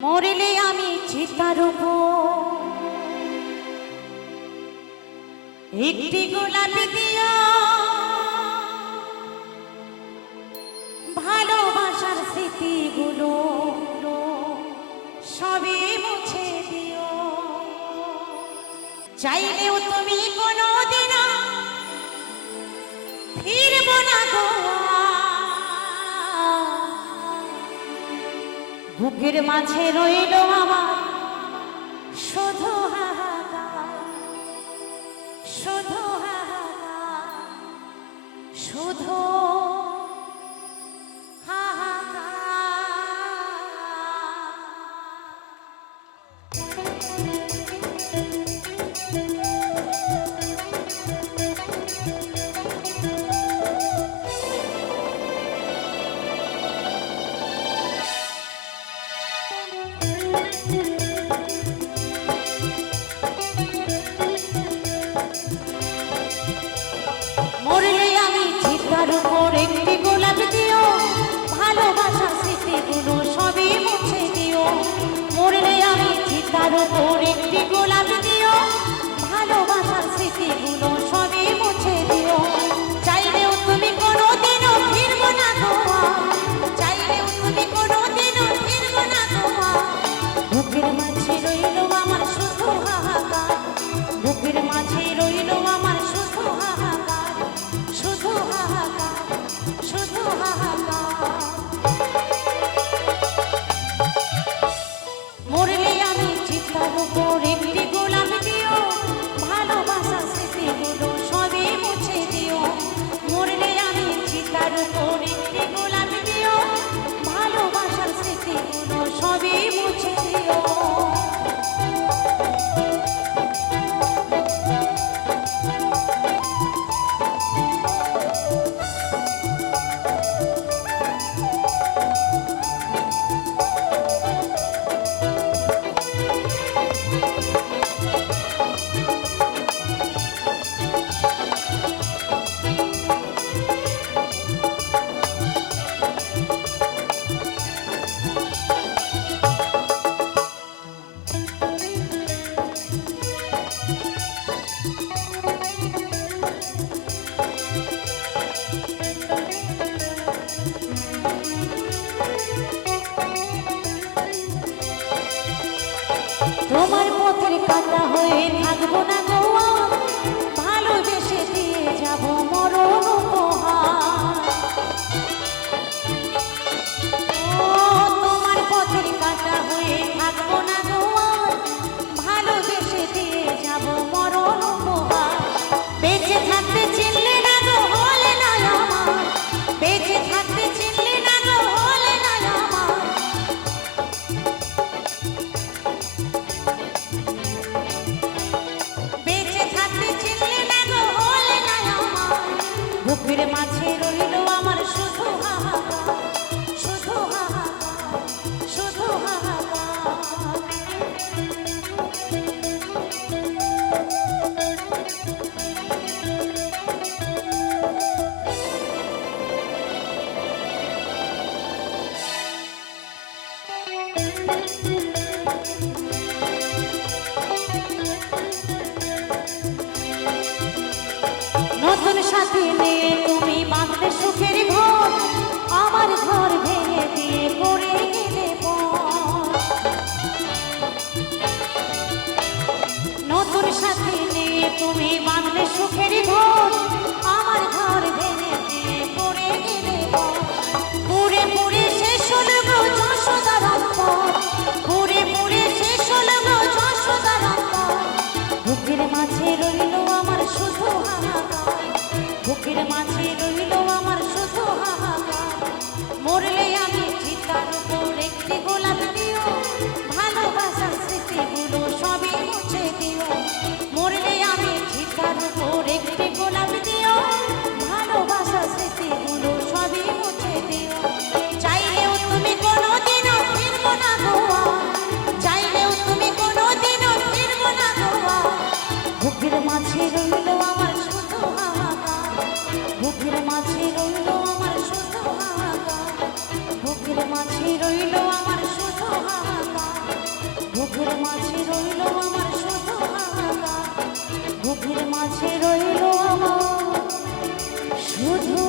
মরিলে আমি চিতার একটি গোলাপি দিয়া ভালোবাসার স্মৃতিগুলো সবই মুছে দিও। চাইলেও তুমি কোন মুখের মাঝে রইল আমার তোমার পথের কাটা হয়ে থাকব না 我